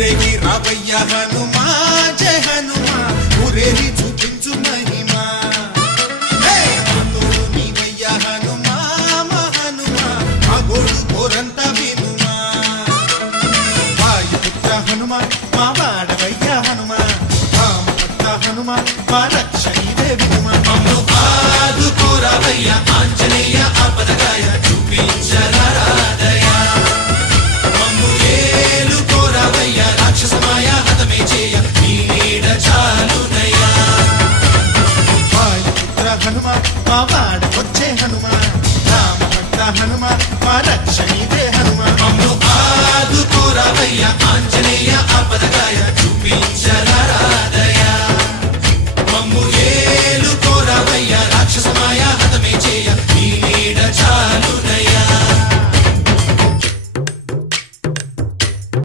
ఊరేగి రావయ్య హనుమా జయ హనుమా ఊరేగి చూపించు మహిమా తోడు నీవయ్య హనుమా మా హనుమా మా గోడు కోరంతా వినుమా వాయుపుత్ర హనుమా మా వాడవయ్య హనుమా రామభక్త హనుమా మా రక్షణీవే వినుమా మమ్ము ఆదుకోరావయ్య ఆంజనేయ ఆపదగాయ చూపించరాదయ మమ్ము ఏలుకోరావయ్య రాక్షసమాయ హతమే చేయ నీ నీడ చాలునయ్యా వాయుపుత్ర హనుమా మా